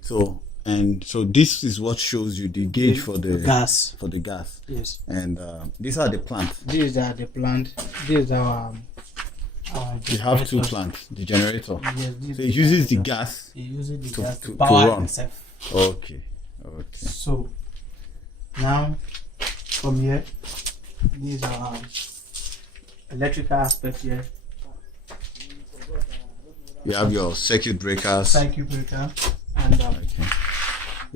So this is what shows you the gauge for the gas. For the gas. Yes. And these are the plants. These are the plant. These are You have two plants, the generator. Yes, so it uses the gas. It uses the gas to power run. itself. Okay. So now from here, these are electrical aspect here. You have your circuit breakers. And you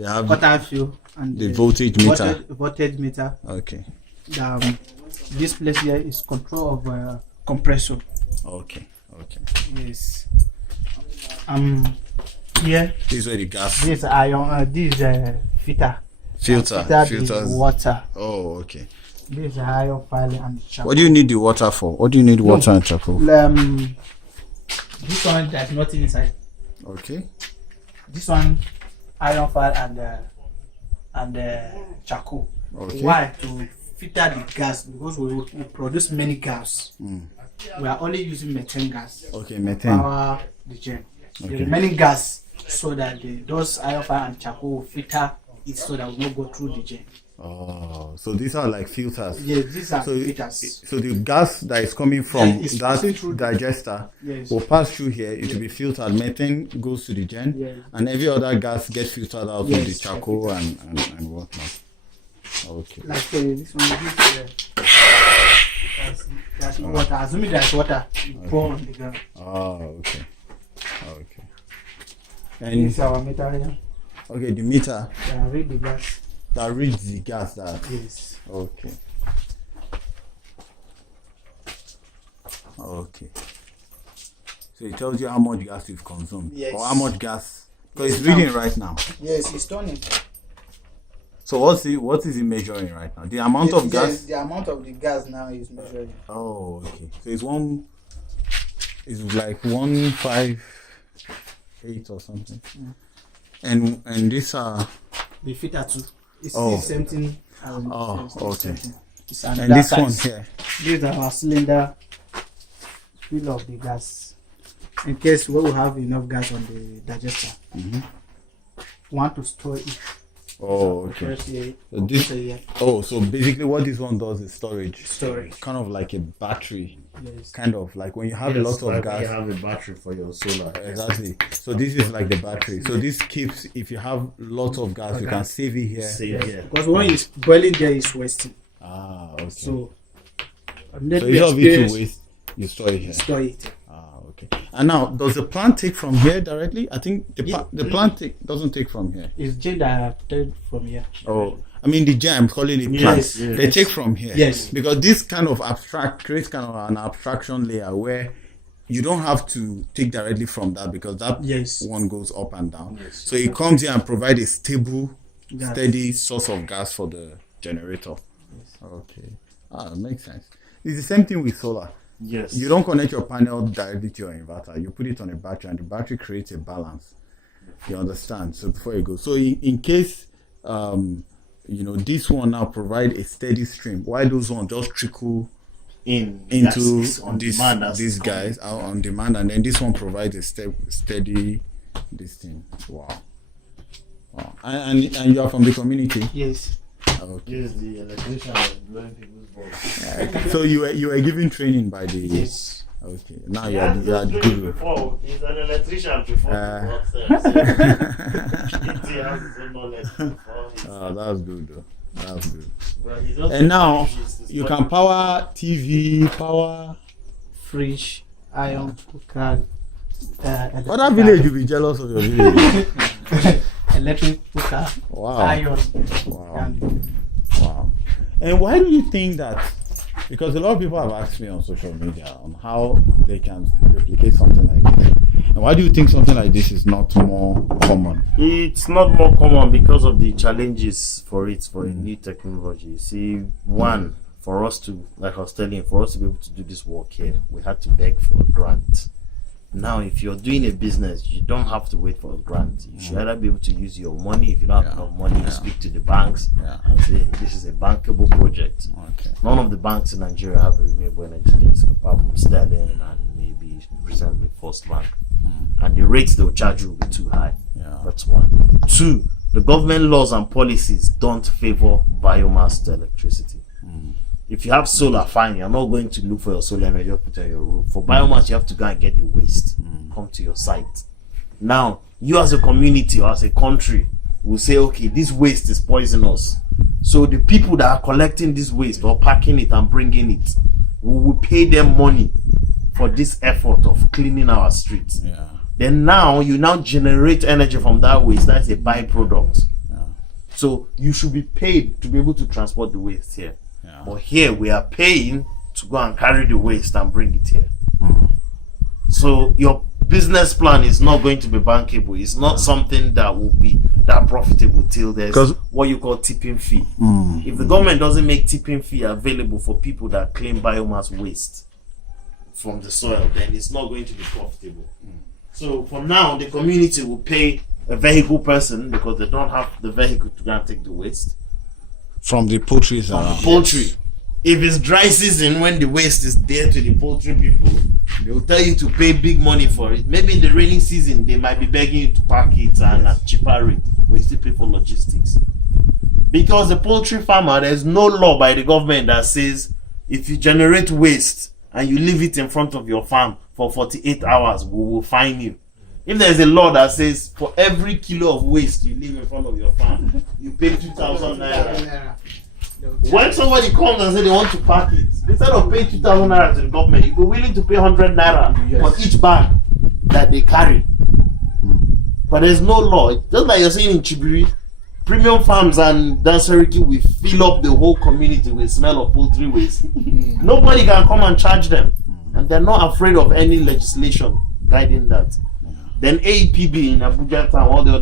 have water fuel and the voltage meter. Voltage meter. Okay. This place here is control of compressor. Okay. Yes. Here. This is where the gas. This iron. This filter. Filters. Water. Oh, okay. This is iron file and charcoal. What do you need the water for? What do you need water and charcoal? This one there's nothing inside. Okay. This one iron file and charcoal. Okay. Why? To filter the gas, because we produce many gas. We are only using methane gas. Okay, methane. Power the gen. Okay. The remaining gas, so that those iron file and charcoal will filter it, so that will not go through the gen. Oh, so these are like filters. Yes, these are filters. So the gas that is coming from that digester will pass through here. It will be filtered. Methane goes to the gen, and every other gas gets filtered out with the charcoal and whatnot. Okay. Like this one, there's no water. Assuming there's water, you pour on the ground. Oh, okay. And this is our meter here. Okay, the meter. Read the gas. That reads the gas. Yes. Okay. So it tells you how much gas you've consumed. Yes. Or how much gas. Because it's reading right now. Yes, it's turning. So what is it measuring right now? The amount of gas? Yes, the amount of the gas now is measuring. Oh, okay. So it's like 158 or something. And these are the filter too. It's the same thing. Okay. And this one here. These are our cylinder full of the gas. In case we will have enough gas on the digester. Want to store it. Oh, okay. So basically what this one does is storage. Kind of like a battery. Yes. Kind of like when you have a lot of gas. You have a battery for your solar. Exactly. So this is like the battery. So this keeps, if you have lots of gas, you can save it here. Because when it's boiling there, it's wasting. Okay. So instead of it to waste, you store it here. Store it. Okay. And now, does the plant take from here directly? I think the plant doesn't take from here. It's J that take from here. Oh, I mean the jam, calling it plants. Yes. They take from here. Yes. Because this kind of creates kind of an abstraction layer where you don't have to take directly from that, because that one goes up and down. Yes. So it comes here and provides a stable, steady source of gas for the generator. Yes. Okay. That makes sense. It's the same thing with solar. Yes. You don't connect your panel directly to your inverter. You put it on a battery, and the battery creates a balance. You understand? So before you go, so in case this one now provide a steady stream, why those ones just trickle into these guys out on demand, and then this one provides a steady this thing. Wow. And you are from the community? Yes. Okay. Yes, the electrician is blowing people's balls. So you were given training by the Okay. Now you are good. Before he's an electrician before he works there. So he has his own knowledge before. That's good though. That's good. Well, and now you can power TV, power fridge, iron cooker. Other village, you'll be jealous of your village. Electric cooker, iron. Wow. And why do you think that? Because a lot of people have asked me on social media on how they can replicate something like this. And why do you think something like this is not more common? It's not more common because of the challenges for a new technology. See, one, for us to, like I was telling you, for us to be able to do this work here, we had to beg for a grant. Now, if you're doing a business, you don't have to wait for a grant. You should either be able to use your money. If you don't have enough money, you speak to the banks and say, this is a bankable project. Okay. None of the banks in Nigeria have a renewable energy desk, apart from Sterling and maybe recently First Bank. And the rates they'll charge you will be too high. Yeah. But That's one. Two, the government laws and policies don't favor biomass to electricity. If you have solar, fine, you're not going to look for your solar energy to put on your roof. For biomass, you have to go and get the waste, come to your site. Now, you as a community or as a country will say, okay, this waste is poisonous. So the people that are collecting this waste or packing it and bringing it, we will pay them money for this effort of cleaning our streets. Yeah. Then now, you now generate energy from that waste. That's a byproduct. Yeah. So you should be paid to be able to transport the waste here. Yeah. But here we are paying to go and carry the waste and bring it here. So your business plan is not going to be bankable. It's not something that will be that profitable till there's what you call tipping fee. If the government doesn't make tipping fee available for people that claim biomass waste from the soil, then it's not going to be profitable. So for now, the community will pay a vehicle person because they don't have the vehicle to go and take the waste. From the poultries around. Poultry. If it's dry season, when the waste is there to the poultry people, they will tell you to pay big money for it. Maybe in the rainy season, they might be begging you to pack it and at cheaper rate, but you still pay for logistics. Because the poultry farmer, there's no law by the government that says if you generate waste and you leave it in front of your farm for 48 hours, we will fine you. If there's a law that says for every kilo of waste you leave in front of your farm, you pay 2,000 naira. When somebody comes and says they want to pack it, instead of paying 2,000 naira to the government, you'll be willing to pay 100 naira for each bag that they carry. But there's no law. Just like you're saying in Chibiri, premium farms and Dansariki will fill up the whole community with smell of poultry waste. Nobody can come and charge them. And they're not afraid of any legislation guiding that. Then AEPB in Abuja town, all the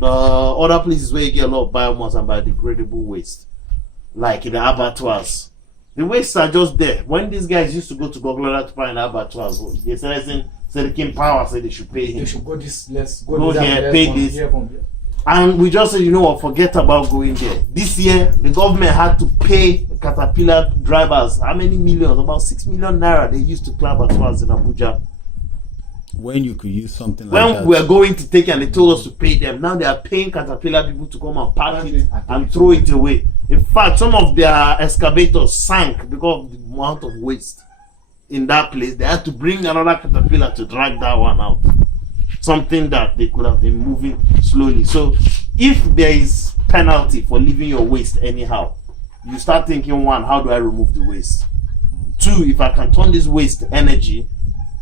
other places where you get a lot of biomass and biodegradable waste, like in the abattoirs, the wastes are just there. When these guys used to go to Goglera to find abattoirs, they started saying Serikin Power said they should pay him. They should go this, let's Go here, pay this. From here. And we just said, you know what, forget about going there. This year, the government had to pay Caterpillar drivers how many millions? About 6 million naira they used to clear abattoirs in Abuja. When you could use something like When that. we were going to take it and they told us to pay them, now they are paying Caterpillar people to come and pack it and throw it away. In fact, some of their excavators sank because of the amount of waste in that place. They had to bring another Caterpillar to drag that one out. Something that they could have been moving slowly. So if there is penalty for leaving your waste anyhow, you start thinking, one, how do I remove the waste? Two, if I can turn this waste to energy,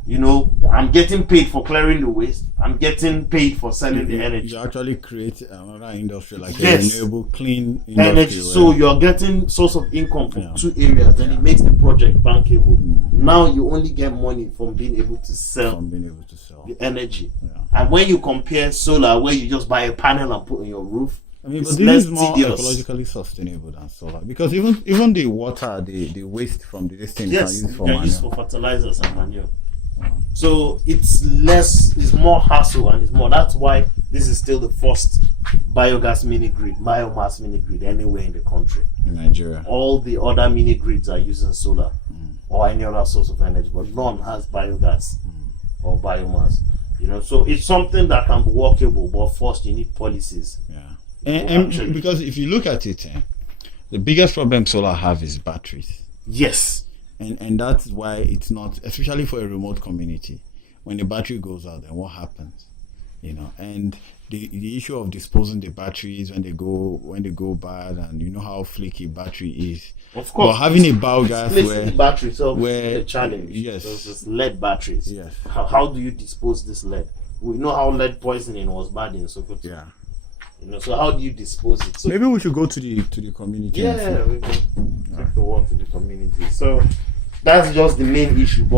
you know, I'm getting paid for clearing the waste. I'm getting paid for selling the energy. You actually create another industry, like Yes. a renewable, clean industry. Energy. So you're getting source of income from Yeah. two areas, then it makes the project bankable. Now you only get money from being able to sell from being able to sell. the energy. Yeah. And when you compare solar, where you just buy a panel and put on your roof, I mean, it's but this less is more tedious. ecologically sustainable than solar, because even the water, the waste from this thing, Yes, you can use you for can use manure. for fertilizers and manure. So it's more hassle and it's more. That's why this is still the first biomass mini grid anywhere in the country. In Nigeria. All the other mini grids are using solar or any other source of energy, but none has biogas or biomass. You know, so it's something that can be workable, but first you need policies. Yeah. And Actually. because if you look at it, the biggest problem solar have is batteries. Yes. And that's why it's not, especially for a remote community, when the battery goes out, then what happens? You know, and the issue of disposing the batteries when they go bad, and you know how flaky battery is. Of course. But having a biogas Placing where the battery itself where- is the challenge. yes. There's this lead batteries. Yes. How do you dispose this lead? We know how lead poisoning was bad in Sokoto. yeah. You know, so how do you dispose it? So Maybe we should go to the community. and see. yeah, we can take the work to the community. So that's just the main issue. But